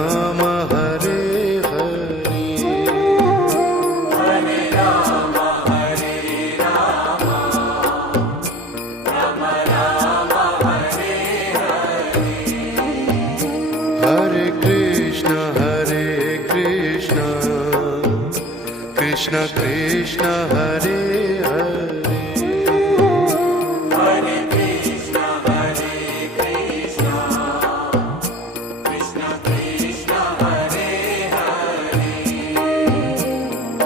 Ram Hare Hare, Hare Ram Hare Ram, Ram Ram Hare Hare, Hare Krishna Krishna Krishna Hare Hare, Hare Krishna Krishna Krishna Hare Hare,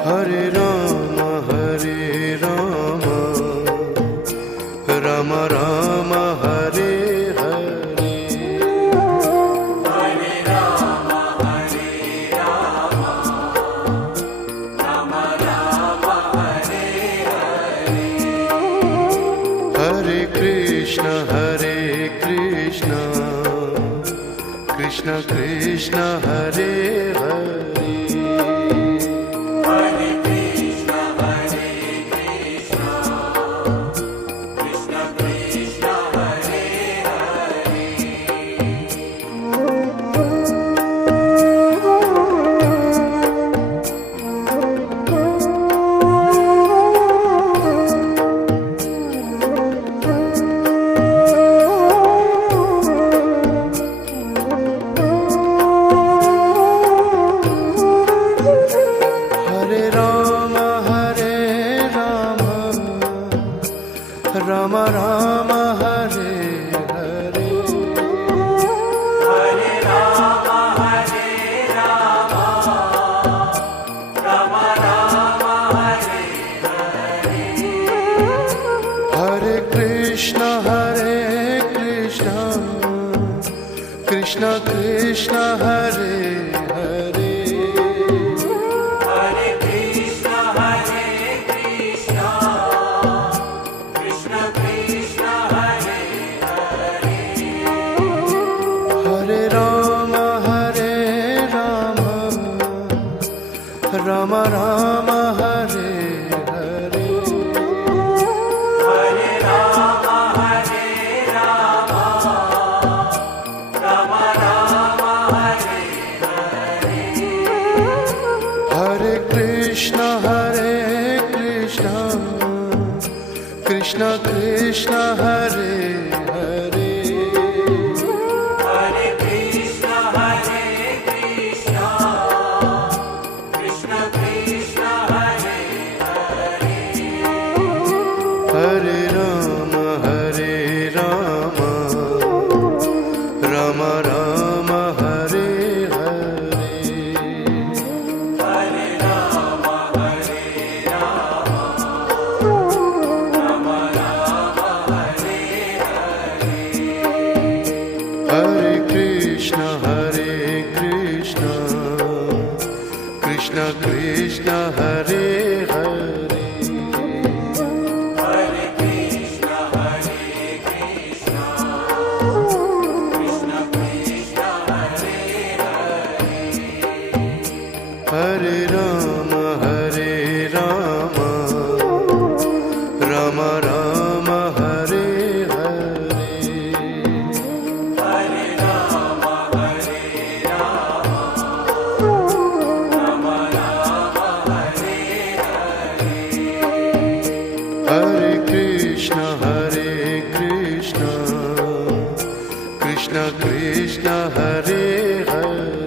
Hare Ram Ram Ram Hare Hare, Hare Ram Ram Ram Hare Hare, Hare Krishna Krishna Krishna Hare Hare, Hare Krishna Krishna Krishna Hare Hare, Hare Ram Ram Ram Hare Hare, Hare Ram Ram Ram Hare Hare, Hare Krishna Krishna Krishna Hare Hare, Hare Krishna Krishna Krishna Hare Hare, Hare Ram Ram Ram Hare Hare, Hare Ram Ram Ram Hare Hare, Hare Krishna Krishna Krishna Hare Hare, Hare Krishna Krishna Krishna Hare Hare, Hare Ram Ram Ram Hare Hare, Hare Ram Ram Ram Hare Hare, Hare Krishna Krishna Krishna Hare Hare, Hare Krishna Krishna Krishna Hare Hare, Hare Ram Ram Ram Hare Hare, Hare Ram Ram Ram Hare Hare, Hare Krishna Krishna Krishna Hare Hare,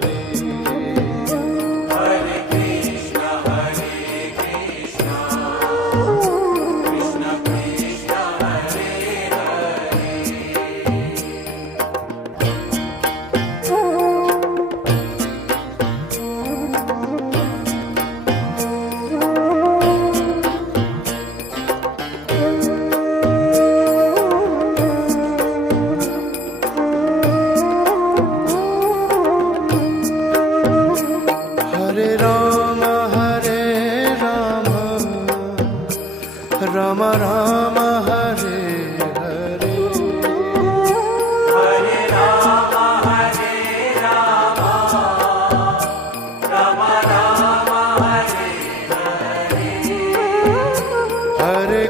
Hare Krishna Krishna Krishna Hare Hare, Hare Ram Ram Ram Hare Hare, Hare Ram Ram Ram Hare Hare, Hare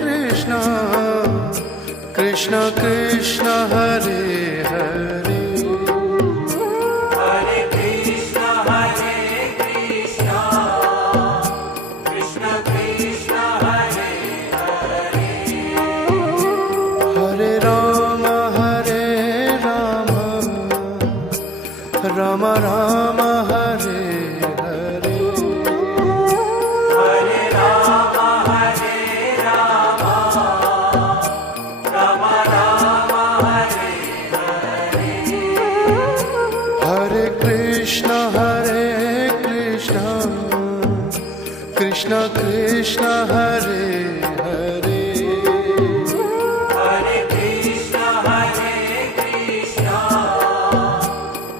Krishna Krishna Krishna Hare Hare, Rama Rama Hare Hare Hare Rama Hare Rama Rama Rama Hare Hare Hare Krishna Krishna Krishna Hare Hare Hare Krishna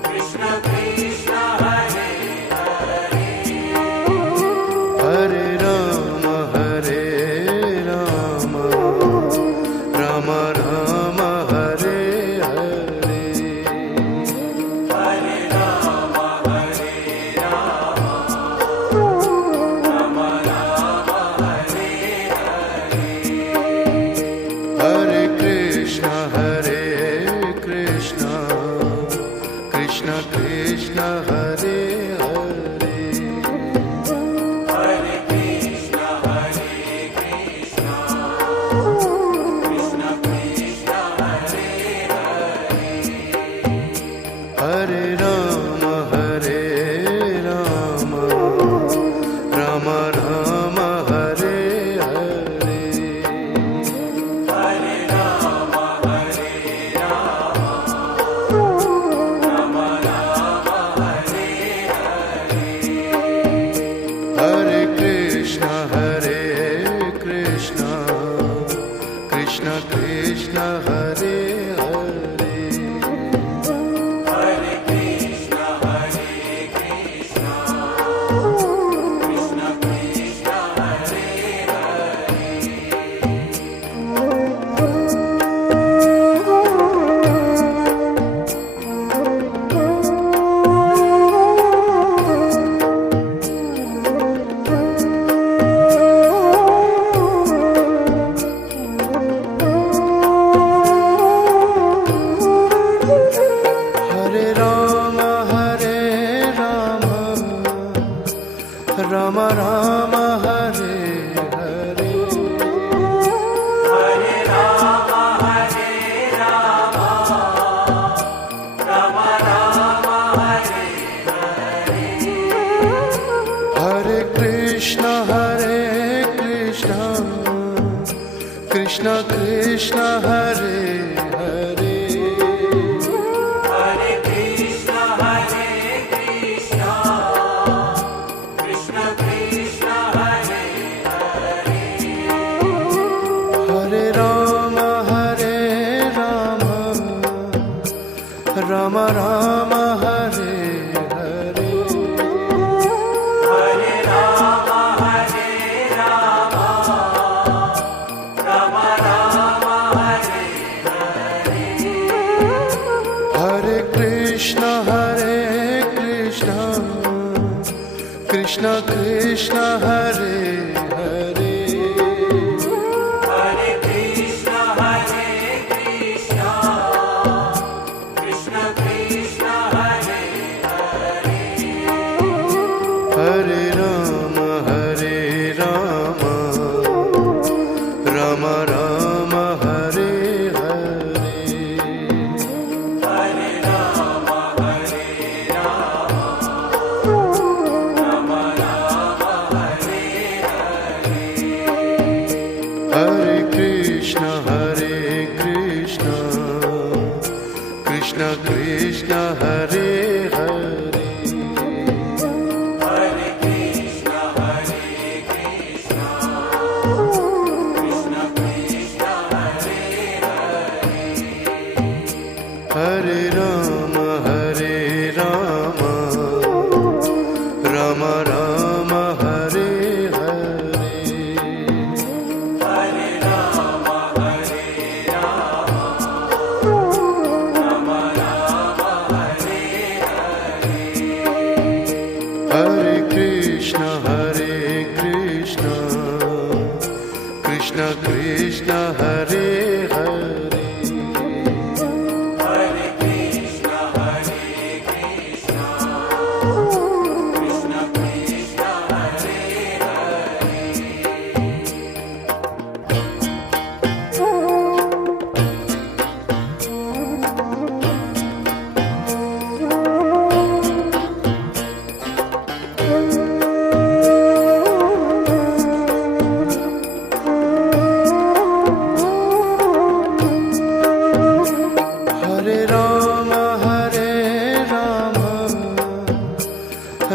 Krishna Krishna Hare Hare Hare Rama Rama Rama Hare Hare Hare Rama Hare Rama Rama Rama Hare Hare Hare Krishna Krishna Krishna Hare Hare Hare Krishna Krishna Krishna Hare Hare Hare Rama Rama Rama Hare Hare Hare Rama Hare Rama Rama Rama Hare Hare Hare Krishna Krishna Krishna Hare Hare Hare Krishna Krishna Krishna Hare Hare Rama Rama Rama Hare Hare Hare Rama Hare Rama Rama Rama Hare Hare Hare Krishna Krishna Hare Hare Hare Krishna Krishna Krishna Hare Hare Hare Rama Rama Rama Hare Hare Hare Rama Hare Rama Rama Rama Hare Hare Hare Krishna Krishna Hare Hare Hare Krishna Krishna Krishna Hare Hare Hare Rama Rama Rama Hare Hare Hare Rama Hare Rama Rama Rama Hare Hare Hare Krishna Krishna Hare Hare Hare Krishna Krishna Krishna Hare Hare Hare Rama Rama Rama Hare Hare Hare Rama Hare Rama Rama Rama Hare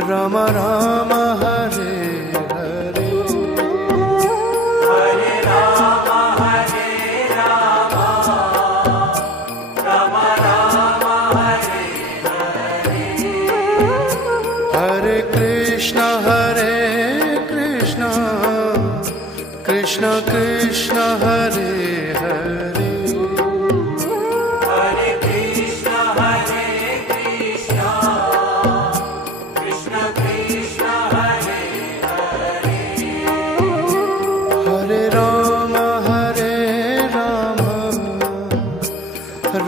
Rama Rama Hare Hare Hare Rama Hare Rama Rama Rama Hare Hare Hare Krishna Krishna Krishna Hare Hare Hare Krishna Krishna Krishna Hare Hare Hare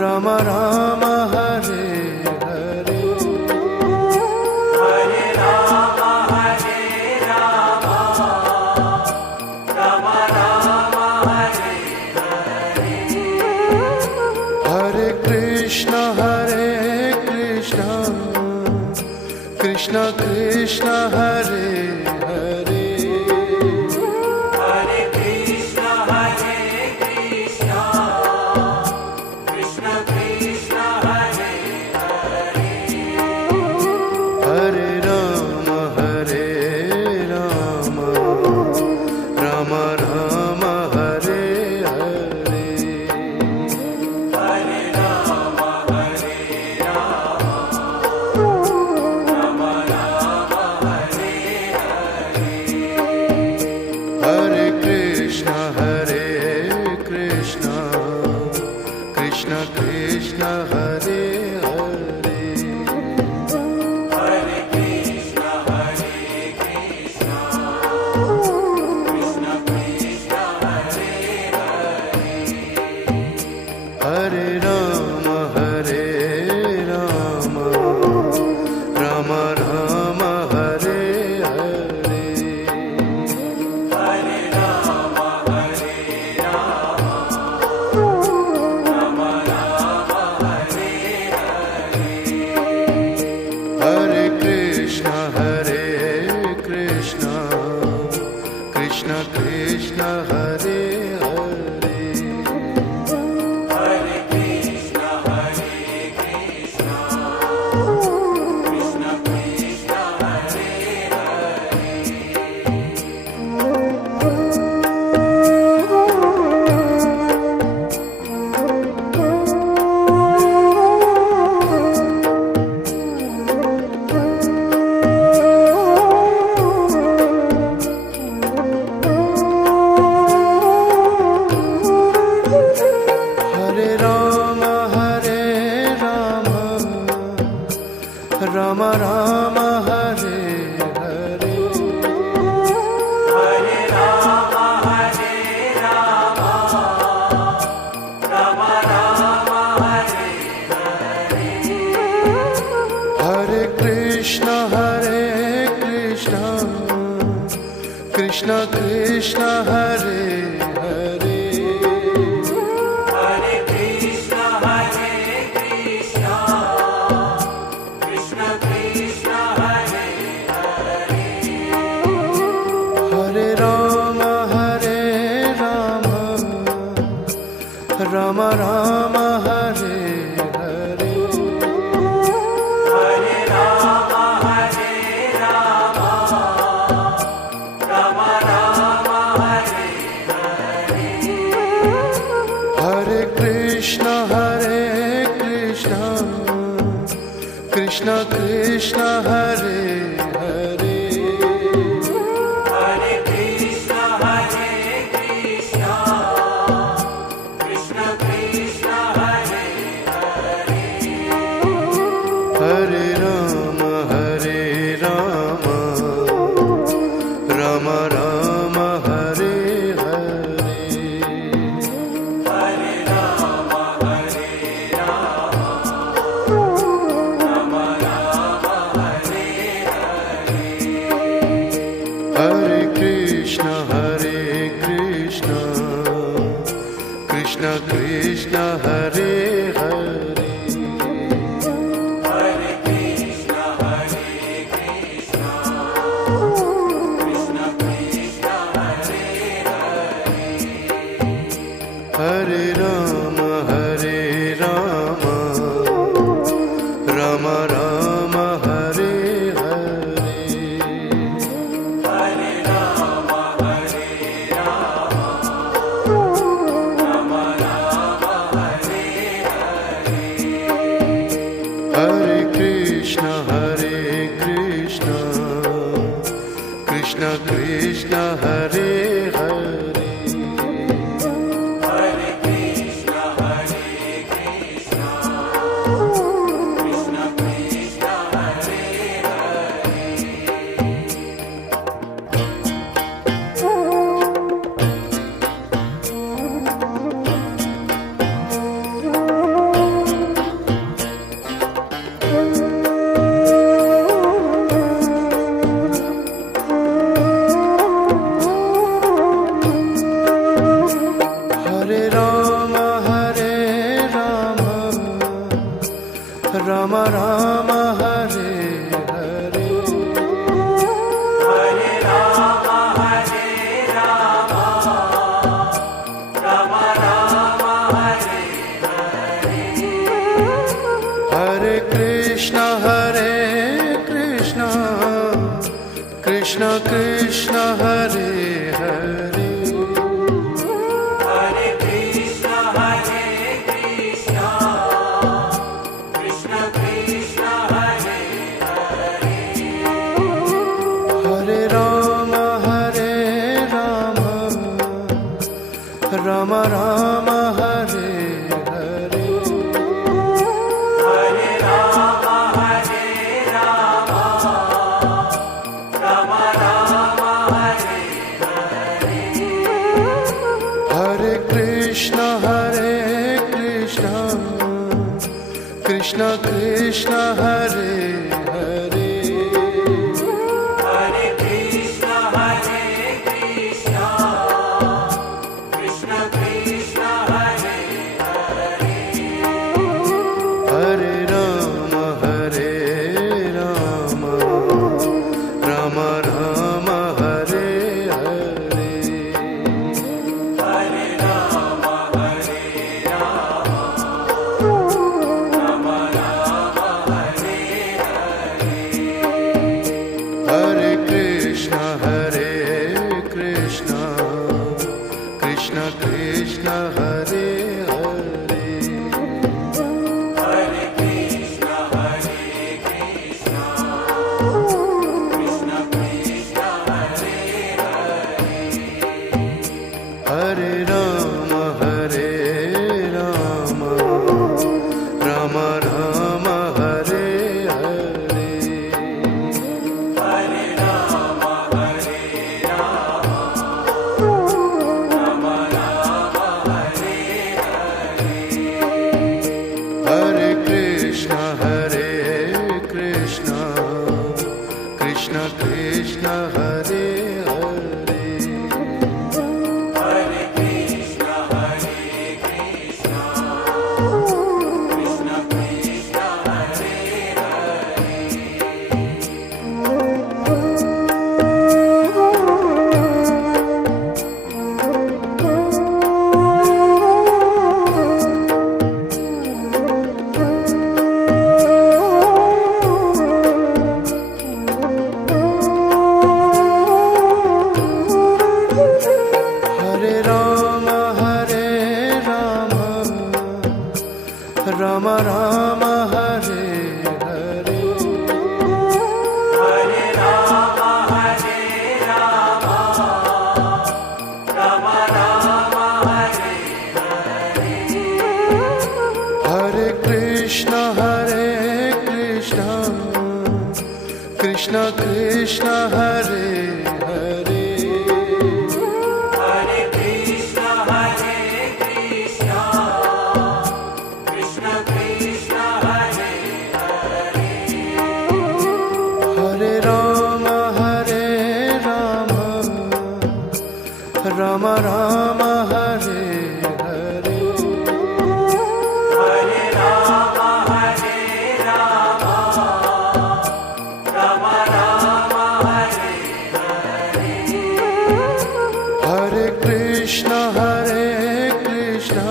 Rama Rama Rama Hare Hare Hare Rama Hare Rama Rama Rama Hare Hare Hare Krishna Krishna Krishna Hare Hare Hare Krishna Krishna Krishna Krishna Hare Hare Hare Rama Rama Rama Hare Hare Hare Rama Hare Rama Rama Rama Hare Hare Hare Krishna Krishna Krishna Hare Hare Hare Krishna Krishna Krishna Krishna Hare Hare Hare Rama Rama Rama Hare Hare Hare Rama Hare Rama Rama Rama Hare Hare Hare Krishna Krishna Krishna Hare Hare Hare Krishna Krishna Krishna Krishna Hare Hare Hare Rama Rama Rama Hare Hare Hare Rama Hare Rama Rama Rama Hare Hare Hare Krishna Krishna Krishna Hare Hare Hare Krishna Krishna Krishna Krishna Hare Hare Hare Rama Rama Rama Hare Hare Hare Rama Hare Rama Rama Rama Hare Hare Hare Krishna Krishna Krishna Hare Hare Hare Krishna Krishna Krishna Krishna Hare Hare Hare Rama Rama Rama Hare Hare Hare Rama Hare Rama Rama Rama Hare Hare Hare Krishna Krishna Krishna Hare Hare Hare Krishna Krishna Krishna Krishna Hare Hare Hare Rama Rama Rama Hare Hare Hare Krishna, Krishna Krishna, Hare Hare, Hare Krishna, Krishna Krishna, Hare Hare Rama, Rama Rama, Hare Hare, Hare Rama, Rama Rama, Hare Hare Krishna, Krishna Krishna, Hare Hare, Hare Krishna, Krishna Krishna, Hare Hare Rama, Rama Rama, Hare Hare, Hare Rama, Rama Rama, Hare Hare Krishna, Krishna Krishna, Hare Hare, Hare Krishna, Krishna Krishna, Hare Hare Rama, Rama Rama, Hare Hare, Hare Rama, Rama Rama, Hare Hare Krishna, Krishna Krishna, Hare Hare, Hare Krishna, Krishna Krishna, Hare Hare Rama, Rama Rama, Hare Hare, Hare Rama, Rama Rama, Hare Hare Krishna, Krishna Krishna, Hare Hare, Hare Krishna, Krishna Krishna, Hare Hare Rama, Rama Rama, Hare Hare, Hare Rama, Rama Rama, Hare Hare Krishna, Krishna Krishna, Hare Hare, Hare Krishna, Krishna Krishna, Hare Hare Rama, Rama Rama, Hare Hare, Hare Rama, Rama Rama, Hare Hare Krishna,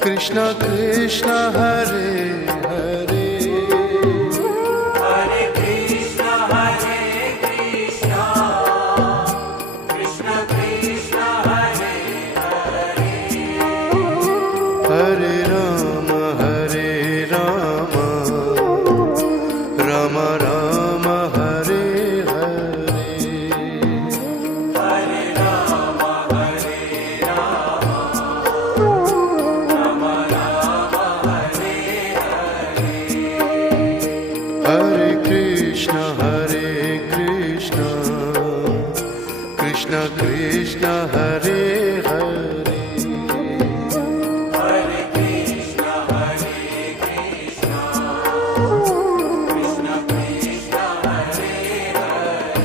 Krishna Krishna, Hare Hare, Hare Krishna, Krishna Krishna, Hare Hare Rama, Hare Krishna, Krishna Krishna, Hare Hare. Hare Krishna, Krishna Krishna, Hare Hare.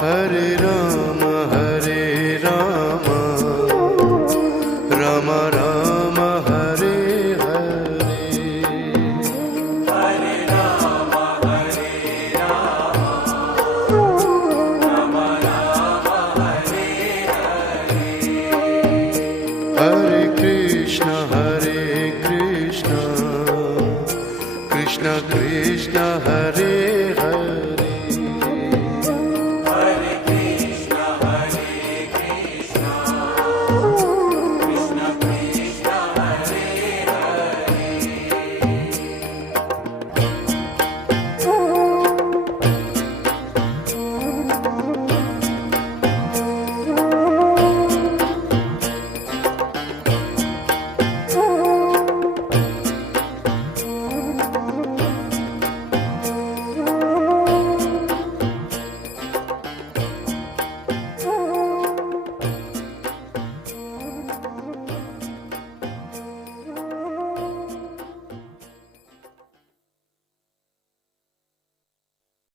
Hare Rama, Rama Rama, Hare Hare. Hare Rama, Rama Rama, Hare Hare. Hare Krishna, Krishna Krishna, Hare